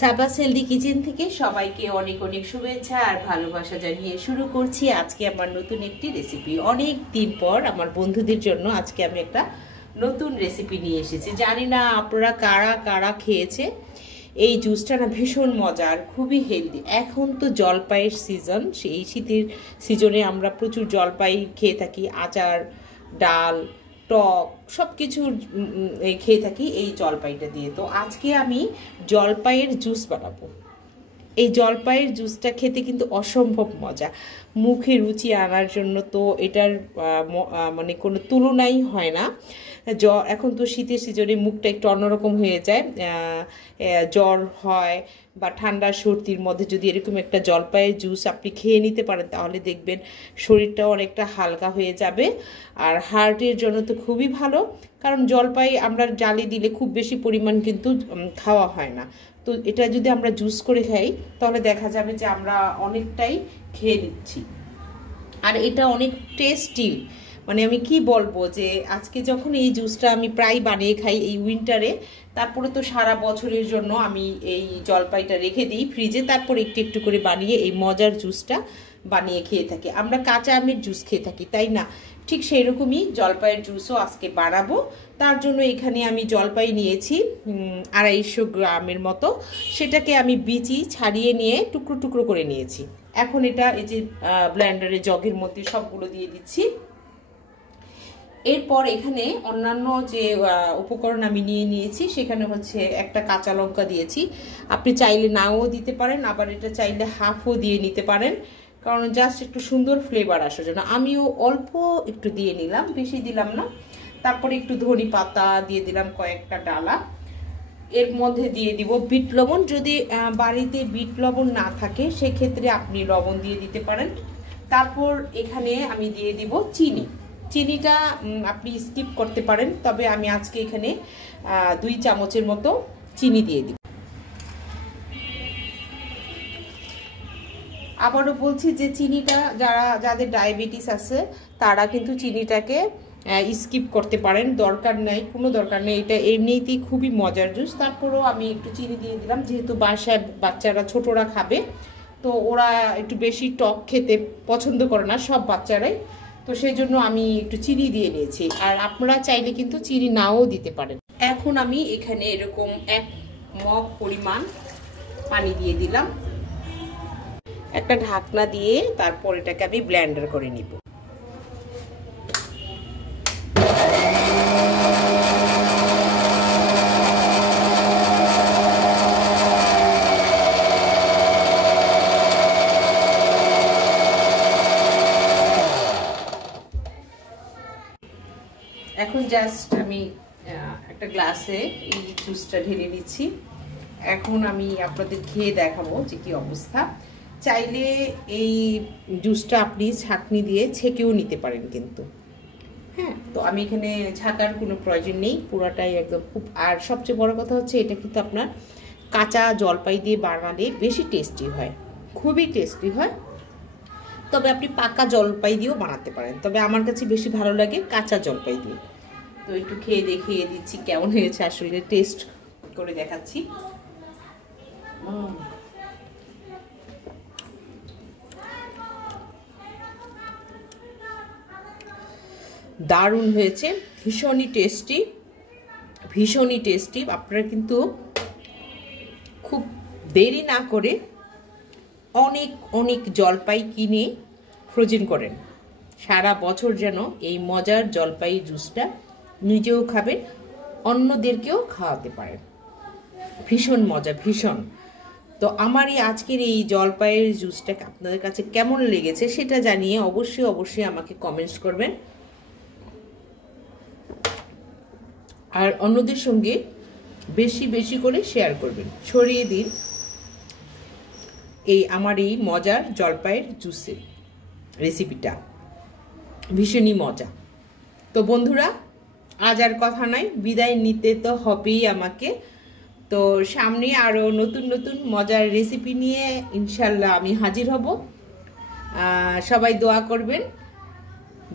সাবাস healthy kitchen থেকে সবাইকে অনেক অনেক শুভেচ্ছা আর ভালোবাসা জানিয়ে শুরু করছি আজকে আমার নতুন একটি রেসিপি। অনেক দিন পর আমার বন্ধুদের জন্য আজকে আমি একটা নতুন রেসিপি নিয়ে এসেছি। জানি না আপনারা কারা কারা খেয়েছে। এই জুসটা না ভীষণ মজার, খুবই হেলদি। এখন তো জলপাইয়ের সিজন, সেই শীতের সিজনে আমরা প্রচুর জলপাই খেয়ে থাকি, আচার, ডাল, টক সব কিছু খেয়ে থাকি এই জলপাইটা দিয়ে। তো আজকে আমি জলপাইয়ের জুস বানাবো। এই জলপাইয়ের জুসটা খেতে কিন্তু অসম্ভব মজা, মুখে রুচি আনার জন্য তো এটার মানে কোনো তুলনাই হয় না। এখন তো শীতের সিজনে মুখটা একটু অন্যরকম হয়ে যায়, জ্বর হয় বা ঠান্ডা সর্দির মধ্যে যদি এরকম একটা জলপাইয়ের জুস আপনি খেয়ে নিতে পারেন তাহলে দেখবেন শরীরটা অনেকটা হালকা হয়ে যাবে। আর হার্টের জন্য তো খুবই ভালো, কারণ জলপাই আমরা জালি দিলে খুব বেশি পরিমাণ কিন্তু খাওয়া হয় না। তো এটা যদি আমরা জুস করে খাই তাহলে দেখা যাবে যে আমরা অনেকটাই খেয়ে নিচ্ছি। আর এটা অনেক টেস্টি, মানে আমি কি বলবো যে আজকে যখন এই জুসটা আমি প্রায় বানিয়ে খাই এই উইন্টারে, তারপরে তো সারা বছরের জন্য আমি এই জলপাইটা রেখে দিই ফ্রিজে, তারপর একটু একটু করে বানিয়ে এই মজার জুসটা বানিয়ে খেয়ে থাকি। আমরা কাঁচা আমের জুস খেয়ে থাকি, তাই না? ঠিক সেই রকমই জলপাইয়ের জুসও আজকে বানাবো। তার জন্য এখানে আমি জলপাই নিয়েছি 250 গ্রামের মতো। সেটাকে আমি বিচি ছাড়িয়ে নিয়ে টুকরো টুকরো করে নিয়েছি। এখন এটা এই যে ব্লেন্ডারে জগের মধ্যে সবগুলো দিয়ে দিচ্ছি। এরপর এখানে অন্যান্য যে উপকরণ আমি নিয়ে নিয়েছি, সেখানে হচ্ছে একটা কাঁচা লঙ্কা দিয়েছি। আপনি চাইলে নাও দিতে পারেন, আবার এটা চাইলে হাফও দিয়ে নিতে পারেন, কারণ জাস্ট একটু সুন্দর ফ্লেভার আসার জন্য। আমিও অল্প একটু দিয়ে নিলাম, বেশি দিলাম না। তারপরে একটু ধনে পাতা দিয়ে দিলাম কয়েকটা ডালা। এর মধ্যে দিয়ে দিব বিট লবণ। যদি বাড়িতে বিট লবণ না থাকে সেক্ষেত্রে আপনি লবণ দিয়ে দিতে পারেন। তারপর এখানে আমি দিয়ে দিব চিনি। চিনিটা আপনি স্কিপ করতে পারেন, তবে আমি আজকে এখানে 2 চামচের মতো চিনি দিয়ে দিব। আবারও বলছি যে চিনিটা যাদের ডায়াবেটিস আছে তারা কিন্তু চিনিটাকে স্কিপ করতে পারেন, দরকার নেই, কোনো দরকার নেই। এটা এমনিতেই খুবই মজার জুস। তারপরেও আমি একটু চিনি দিয়ে দিলাম, যেহেতু বাসায় বাচ্চারা ছোটরা খাবে, তো ওরা একটু বেশি টক খেতে পছন্দ করে না সব বাচ্চারাই, তো সেই জন্য আমি একটু চিনি দিয়ে নিয়েছি। আর আপনারা চাইলে কিন্তু চিনি নাও দিতে পারেন। এখন আমি এখানে এরকম 1 মগ পরিমাণ পানি দিয়ে দিলাম, একটা ঢাকনা দিয়ে। তারপর এটাকে আমি ব্লেন্ডার করে নিব। এখন জাস্ট আমি একটা গ্লাসে এই জুসটা ঢেলে নিচ্ছি। এখন আমি আপনাদের খেয়ে দেখাবো যে কি অবস্থা। চাইলে এই জুসটা আপনি ছাঁকনি দিয়ে ছেঁকেও নিতে পারেন কিন্তু, হ্যাঁ। তো আমি এখানে ছাঁকার কোনো প্রয়োজন নেই, পুরোটাই একদম খুব। আর সবচেয়ে বড় কথা হচ্ছে এটা কিন্তু আপনার কাঁচা জলপাই দিয়ে বানালে বেশি টেস্টি হয়, খুবই টেস্টি হয়। তবে আপনি পাকা জলপাই দিয়েও বানাতে পারেন, তবে আমার কাছে বেশি ভালো লাগে কাঁচা জলপাই দিয়ে। তো একটু খেয়ে দেখিয়ে দিচ্ছি কেমন হয়েছে, আসলে টেস্ট করে দেখাচ্ছি। দারুণ হয়েছে, ভীষণই টেস্টি, ভীষণই টেস্টি। আপনারা কিন্তু খুব দেরি না করে অনেক অনেক জলপাই কিনে ফ্রোজেন করেন, সারা বছর যেন এই মজার জলপাই জুসটা নিজেও খাবেন, অন্যদেরকেও খাওয়াতে পারেন। ভীষণ মজা, ভীষণ। তো আমার এই আজকের এই জলপাইয়ের জুসটা আপনাদের কাছে কেমন লেগেছে সেটা জানিয়ে অবশ্যই অবশ্যই আমাকে কমেন্টস করবেন। আর অন্যদের সঙ্গে বেশি বেশি করে শেয়ার করবেন, ছড়িয়ে দিন এই আমার এই মজার জলপাইয়ের জুসের রেসিপিটা, ভীষণই মজা। তো বন্ধুরা, আজ আর কথা নয়, বিদায় নিতে তো হবেই আমাকে। তো সামনে আরও নতুন নতুন মজার রেসিপি নিয়ে ইনশাল্লাহ আমি হাজির হব। সবাই দোয়া করবেন,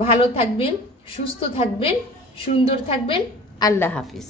ভালো থাকবেন, সুস্থ থাকবেন, সুন্দর থাকবেন। আল্লাহ হাফিজ।